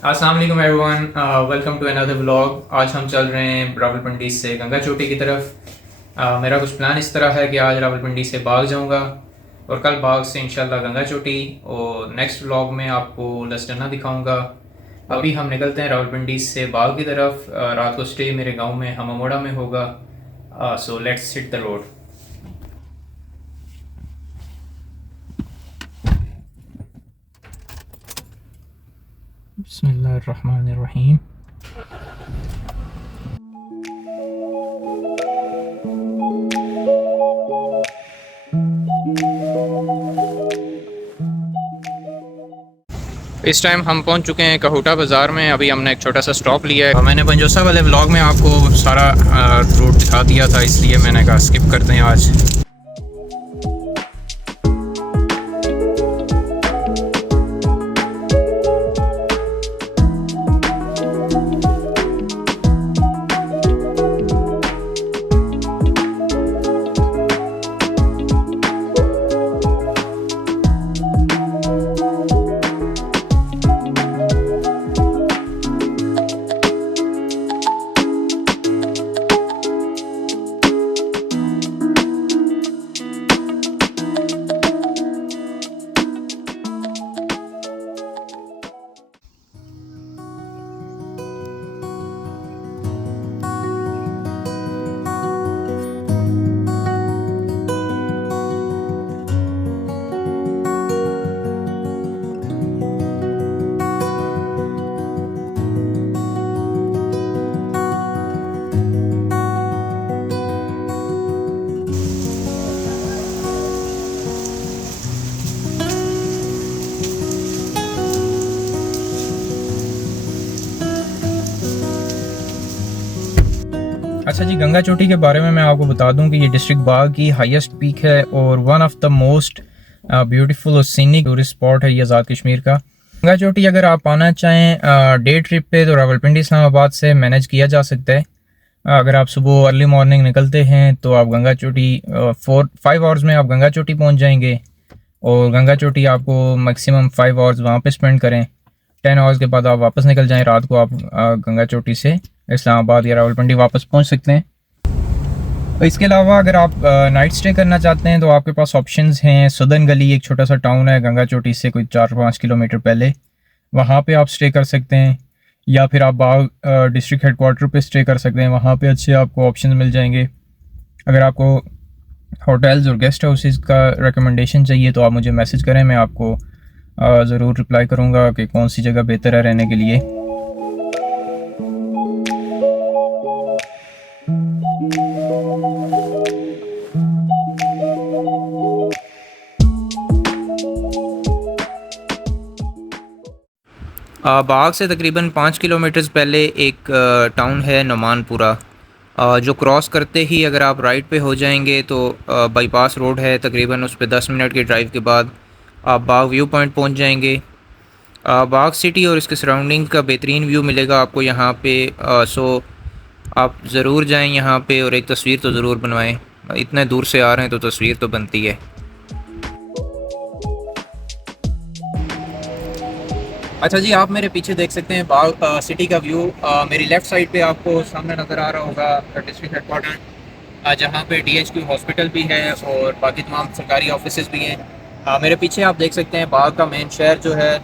अस्सलाम वालेकुम everyone, welcome to another vlog. आज हम चल रहे हैं रावलपिंडी से गंगा चोटी की तरफ। मेरा कुछ प्लान इस तरह है कि आज रावलपिंडी से बाग जाऊंगा और कल बाग से इंशाल्लाह गंगा चोटी, और नेक्स्ट व्लॉग में आपको लसडना दिखाऊंगा। अभी हम निकलते हैं रावलपिंडी से बाग की तरफ। रात को स्टे मेरे गांव में हममोड़ा में होगा। So let's hit the road. बिस्मिल्लाहिर्रहमानिर्रहीम। इस टाइम हम पहुंच चुके हैं कहूटा बाज़ार में। अभी हमने एक छोटा सा स्टॉप लिया है। मैंने पंजोसा वाले व्लॉग में आपको सारा रूट दिखा दिया था, इसलिए मैंने कहा स्किप करते हैं आज। अच्छा जी, गंगा चोटी के बारे में मैं आपको बता दूं कि ये डिस्ट्रिक्ट बाग की हाईएस्ट पीक है और one of the most beautiful और सीनिक टूरिस्ट स्पॉट है ये आज़ाद कश्मीर का। गंगा चोटी अगर आप आना चाहें डे ट्रिप पे तो रावलपिंडी इस्लामाबाद से मैनेज किया जा सकता है। अगर आप सुबह अर्ली मॉर्निंग निकलते हैं तो आप गंगा चोटी 4-5 आवर्स में आप गंगा चोटी पहुंच जाएंगे, और गंगा चोटी आपको मैक्सिमम 5 आवर्स वहाँ पे स्पेंड करें। 10 आवर्स के बाद आप वापस निकल जाएं। रात को आप गंगा चोटी से इस्लामाबाद या रावलपिंडी वापस पहुंच सकते हैं। इसके अलावा अगर आप नाइट स्टे करना चाहते हैं तो आपके पास ऑप्शंस हैं। सुदन गली एक छोटा सा टाउन है गंगा चोटी से कोई 4-5 किलोमीटर पहले, वहाँ पे आप स्टे कर सकते हैं। या फिर आप बाग डिस्ट्रिक्ट हेडक्वार्टर पे स्टे कर सकते हैं, वहाँ पे अच्छे आपको ऑप्शन मिल जाएंगे। अगर आपको होटल्स और गेस्ट हाउसेस का रिकमेंडेशन चाहिए तो आप मुझे मैसेज करें, मैं आपको ज़रूर रिप्लाई करूँगा कि कौन सी जगह बेहतर है रहने के लिए। बाग से तकरीबन 5 किलोमीटर्स पहले एक टाउन है नुमानपुरा। जो क्रॉस करते ही अगर आप राइट पे हो जाएंगे तो बाईपास रोड है, तकरीबन उस पर 10 मिनट के ड्राइव के बाद आप बाग व्यू पॉइंट पहुंच जाएंगे। बाग सिटी और इसके सराउंडिंग का बेहतरीन व्यू मिलेगा आपको यहाँ पे। सो आप ज़रूर जाएं यहाँ पे और एक तस्वीर तो ज़रूर बनवाएं। इतने दूर से आ रहे हैं तो तस्वीर तो बनती है। अच्छा जी, आप मेरे पीछे देख सकते हैं बाग सिटी का व्यू। मेरी लेफ़्ट साइड पे आपको सामने नज़र आ रहा होगा डिस्ट्रिक्ट हेडक्वार्टर, जहाँ पे DHQ हॉस्पिटल भी है और बाकी तमाम सरकारी ऑफिस भी हैं। मेरे पीछे आप देख सकते हैं बाग का मेन शहर जो है।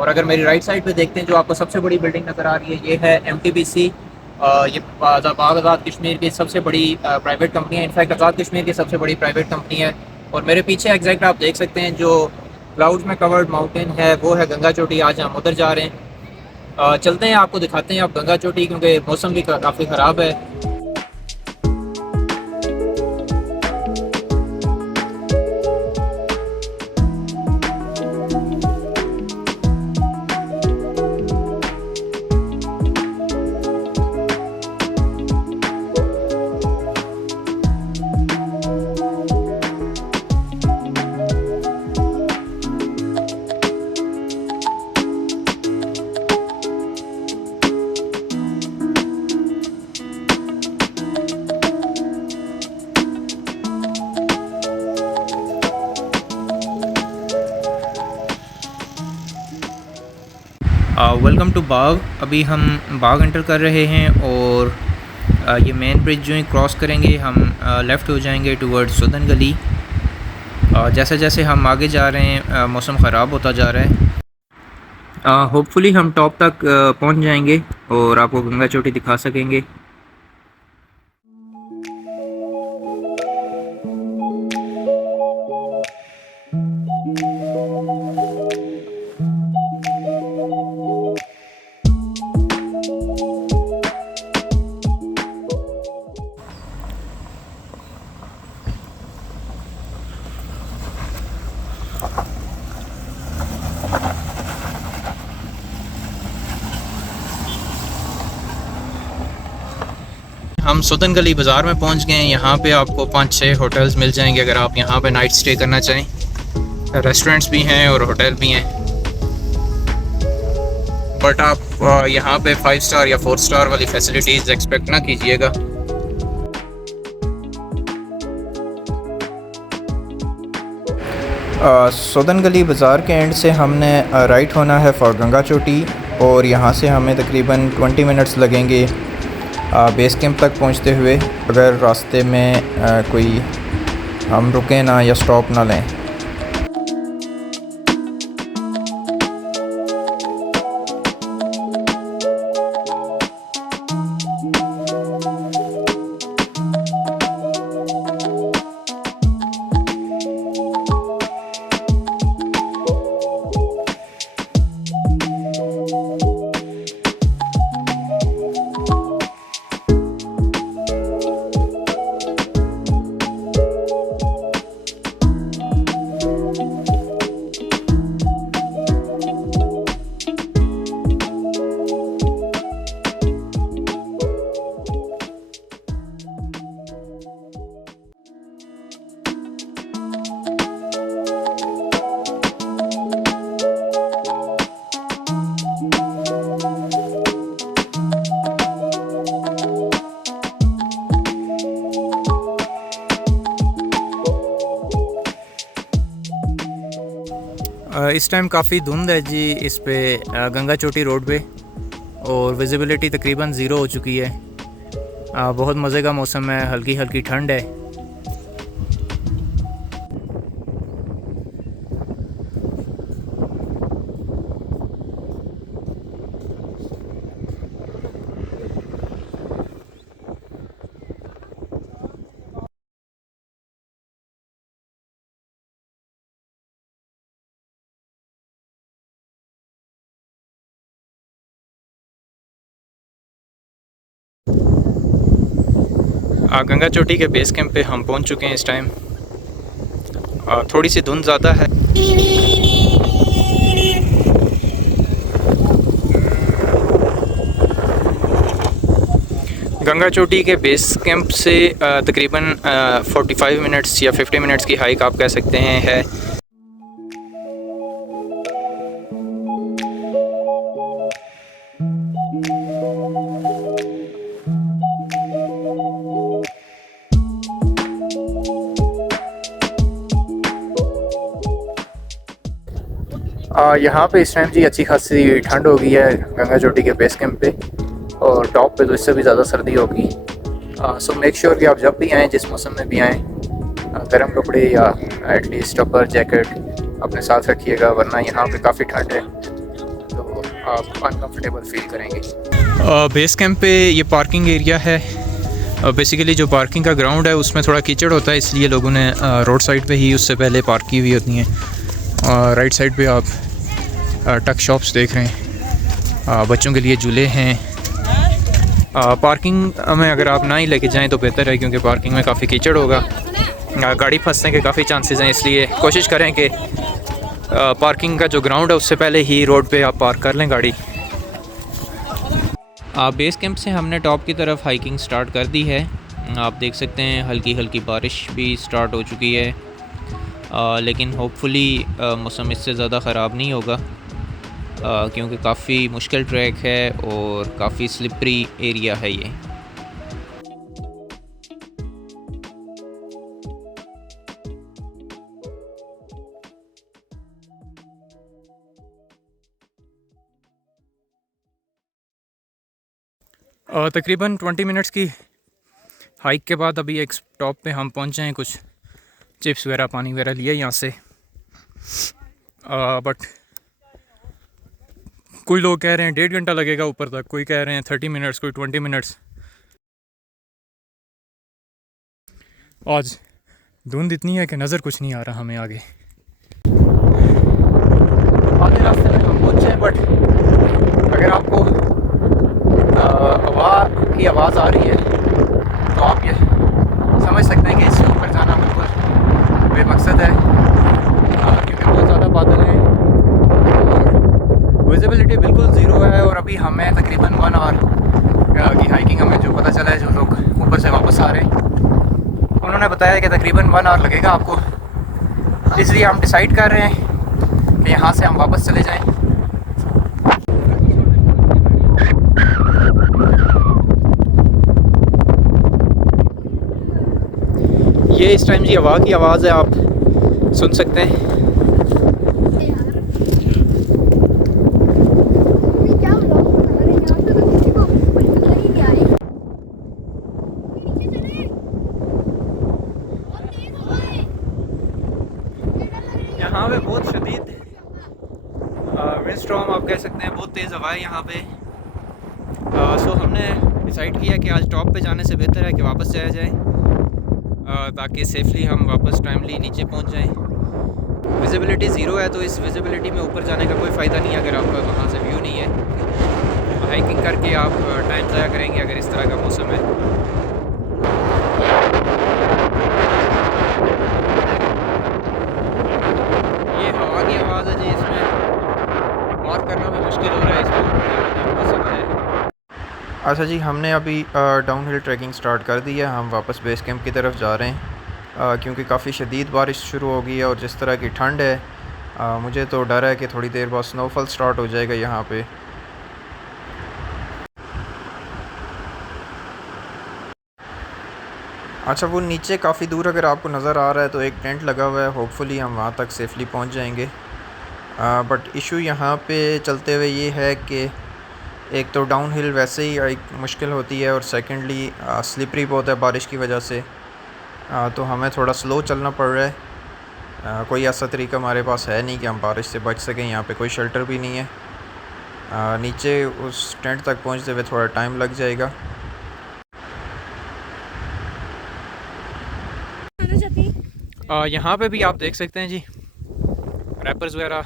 और अगर मेरी राइट साइड पे देखते हैं जो आपको सबसे बड़ी बिल्डिंग नज़र आ रही है, ये है MTBC। ये बाग आज़ाद कश्मीर की सबसे बड़ी प्राइवेट कंपनी है। इनफैक्ट आज़ाद कश्मीर की सबसे बड़ी प्राइवेट कंपनी है। और मेरे पीछे एग्जैक्ट आप देख सकते हैं जो क्लाउड्स में कवर्ड माउंटेन है, वो है गंगा चोटी। आज हम उधर जा रहे हैं। चलते हैं, आपको दिखाते हैं आप गंगा चोटी, क्योंकि मौसम भी काफ़ी ख़राब है। वेलकम टू बाग। अभी हम बाग एंटर कर रहे हैं और ये मेन ब्रिज जो है क्रॉस करेंगे हम, लेफ़्ट हो जाएंगे टुवर्ड्स सदन गली। जैसे जैसे हम आगे जा रहे हैं मौसम ख़राब होता जा रहा है। होपफुली हम टॉप तक पहुंच जाएंगे और आपको गंगा चोटी दिखा सकेंगे। हम सदन गली बाज़ार में पहुंच गए हैं। यहाँ पे आपको 5-6 होटल्स मिल जाएंगे अगर आप यहाँ पे नाइट स्टे करना चाहें। रेस्टोरेंट्स भी हैं और होटल भी हैं, बट आप यहाँ पे 5 स्टार या 4 स्टार वाली फैसिलिटीज़ एक्सपेक्ट ना कीजिएगा। सदन गली बाज़ार के एंड से हमने राइट होना है फॉर गंगा चोटी और यहाँ से हमें तकरीबन 20 मिनट्स लगेंगे बेस कैंप तक पहुँचते हुए, अगर रास्ते में कोई हम रुकें ना या स्टॉप ना लें। इस टाइम काफ़ी धुंध है जी इस पे गंगा चोटी रोड पे और विजिबिलिटी तकरीबन ज़ीरो हो चुकी है। बहुत मज़े का मौसम है, हल्की हल्की ठंड है। गंगा चोटी के बेस कैंप पे हम पहुंच चुके हैं। इस टाइम थोड़ी सी धुंध ज़्यादा है। गंगा चोटी के बेस कैंप से तकरीबन 45 मिनट्स या 50 मिनट्स की हाइक आप कह सकते हैं है। यहाँ पे इस टाइम जी अच्छी खासी ठंड हो गई है गंगा चोटी के बेस कैंप पे, और टॉप पे तो इससे भी ज़्यादा सर्दी होगी। सो मेक श्योर कि आप जब भी आएँ, जिस मौसम में भी आएँ, गर्म कपड़े या एटलीस्ट अपर जैकेट अपने साथ रखिएगा, वरना यहाँ पे काफ़ी ठंड है तो आप अनकम्फर्टेबल फील करेंगे। बेस कैंप पे ये पार्किंग एरिया है। बेसिकली जो पार्किंग का ग्राउंड है उसमें थोड़ा कीचड़ होता है, इसलिए लोगों ने रोड साइड पे ही उससे पहले पार्क की हुई होती हैं। राइट साइड पे आप टक शॉप्स देख रहे हैं, बच्चों के लिए झूले हैं। पार्किंग में अगर आप ना ही लेके जाएं तो बेहतर है, क्योंकि पार्किंग में काफ़ी कीचड़ होगा, गाड़ी फंसने के काफ़ी चांसेस हैं। इसलिए कोशिश करें कि पार्किंग का जो ग्राउंड है उससे पहले ही रोड पे आप पार्क कर लें गाड़ी। बेस कैंप से हमने टॉप की तरफ हाइकिंग स्टार्ट कर दी है। आप देख सकते हैं हल्की हल्की बारिश भी स्टार्ट हो चुकी है, लेकिन होपफुली मौसम इससे ज़्यादा ख़राब नहीं होगा, क्योंकि काफ़ी मुश्किल ट्रैक है और काफ़ी स्लिपरी एरिया है ये। तकरीबन 20 मिनट्स की हाइक के बाद अभी एक स्टॉप पे हम पहुंचे हैं। कुछ चिप्स वगैरह पानी वगैरह लिया यहाँ से, बट कोई लोग कह रहे हैं 1.5 घंटा लगेगा ऊपर तक, कोई कह रहे हैं 30 मिनट्स, कोई 20 मिनट्स। आज धुंध इतनी है कि नज़र कुछ नहीं आ रहा हमें आगे। आधे रास्ते में हम पहुँचे, बट अगर आपको हवा की आवाज़ आ रही है तो आप ये समझ सकते हैं कि इससे ऊपर जाना बिल्कुल बेमकसद है, क्योंकि बहुत ज़्यादा बादल हैं और विजिबिलिटी बिल्कुल ज़ीरो है। और अभी हमें तकरीबन 1 आवर की हाइकिंग हमें जो पता चला है, जो लोग ऊपर से वापस आ रहे हैं उन्होंने बताया कि तकरीबन 1 आवर लगेगा आपको, इसलिए हम डिसाइड कर रहे हैं कि यहाँ से हम वापस चले जाएं। ये इस टाइम जी हवा की आवाज़ है, आप सुन सकते हैं। यहाँ पे बहुत शदीद विंड स्टॉर्म आप कह सकते हैं, बहुत तेज़ हवा है यहाँ पे। सो हमने डिसाइड किया कि आज टॉप पे जाने से बेहतर है कि वापस जाया जाए, ताकि सेफली हम वापस टाइमली नीचे पहुँच जाएं। विजिबिलिटी ज़ीरो है, तो इस विजिबिलिटी में ऊपर जाने का कोई फ़ायदा नहीं है अगर आपका वहाँ से व्यू नहीं है। हाइकिंग करके आप टाइम ज़ाया करेंगे अगर इस तरह का मौसम है। ये हवा की आवाज़ है जी, इसमें मार्क करना भी मुश्किल हो रहा है, इसमें मौसम है। अच्छा जी, हमने अभी डाउन हिल ट्रैकिंग स्टार्ट कर दी है। हम वापस बेस कैंप की तरफ जा रहे हैं, क्योंकि काफ़ी शदीद बारिश शुरू हो गई है और जिस तरह की ठंड है, मुझे तो डर है कि थोड़ी देर बाद स्नोफॉल स्टार्ट हो जाएगा यहाँ पे। अच्छा, वो नीचे काफ़ी दूर अगर आपको नज़र आ रहा है तो एक टेंट लगा हुआ है, होपफुली हम वहाँ तक सेफली पहुँच जाएंगे। बट इशू यहाँ पे चलते हुए ये है कि एक तो डाउन हिल वैसे ही एक मुश्किल होती है और सेकेंडली स्लिपरी बहुत है बारिश की वजह से, तो हमें थोड़ा स्लो चलना पड़ रहा है। कोई ऐसा तरीका हमारे पास है नहीं कि हम बारिश से बच सकें। यहाँ पे कोई शेल्टर भी नहीं है। नीचे उस टेंट तक पहुँचते हुए थोड़ा टाइम लग जाएगा। यहाँ पे भी आप देख सकते हैं जी, रैपर्स वगैरह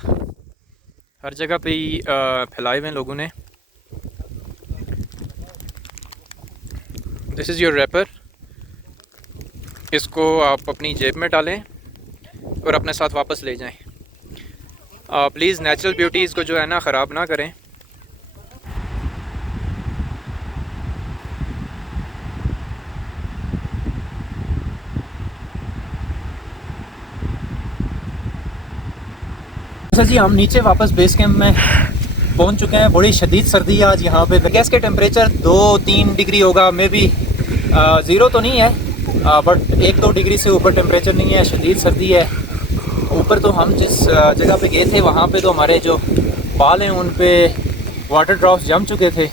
हर जगह पे ही फैलाए हुए हैं लोगों ने। दिस इज़ योर रैपर, इसको आप अपनी जेब में डालें और अपने साथ वापस ले जाएं। प्लीज़ नेचुरल ब्यूटीज़ को जो है ना ख़राब ना करें। अच्छा जी, हम नीचे वापस बेस कैंप में पहुंच चुके हैं। बड़ी शदीद सर्दी है आज यहाँ पे। गैस के टेम्परेचर 2-3 डिग्री होगा, मे बी ज़ीरो तो नहीं है, बट 1-2 डिग्री से ऊपर टेम्परेचर नहीं है। शदीद सर्दी है। ऊपर तो हम जिस जगह पे गए थे वहाँ पे तो हमारे जो बाल हैं उन पे वाटर ड्रॉप्स जम चुके थे।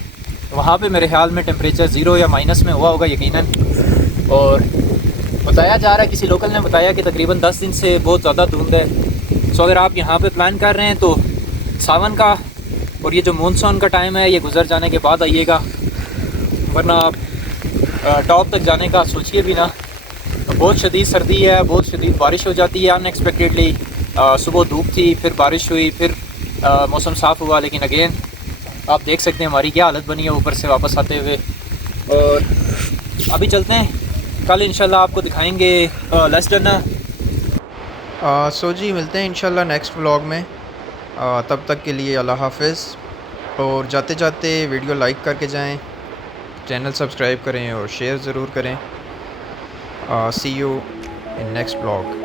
वहाँ पे मेरे ख्याल में टेम्परेचर 0 या माइनस में हुआ होगा यकीनन। और बताया जा रहा है, किसी लोकल ने बताया कि तकरीबन 10 दिन से बहुत ज़्यादा धुंध है। सो अगर आप यहाँ पे प्लान कर रहे हैं तो सावन का और ये जो मानसून का टाइम है ये गुजर जाने के बाद आइएगा, वरना आप टॉप तक जाने का सोचिए भी ना। तो बहुत शदीद सर्दी है, बहुत शदीद बारिश हो जाती है अनएक्सपेक्टेडली। सुबह धूप थी, फिर बारिश हुई, फिर मौसम साफ़ हुआ, लेकिन अगेन आप देख सकते हैं हमारी क्या हालत बनी है ऊपर से वापस आते हुए। और अभी चलते हैं, कल इंशाल्लाह आपको दिखाएंगे लेस डन। सो जी, मिलते हैं इंशाल्लाह नेक्स्ट व्लॉग में। तब तक के लिए अल्लाह हाफ़िज़। और जाते जाते वीडियो लाइक करके जाएं, चैनल सब्सक्राइब करें और शेयर ज़रूर करें। सी यू इन नेक्स्ट व्लॉग।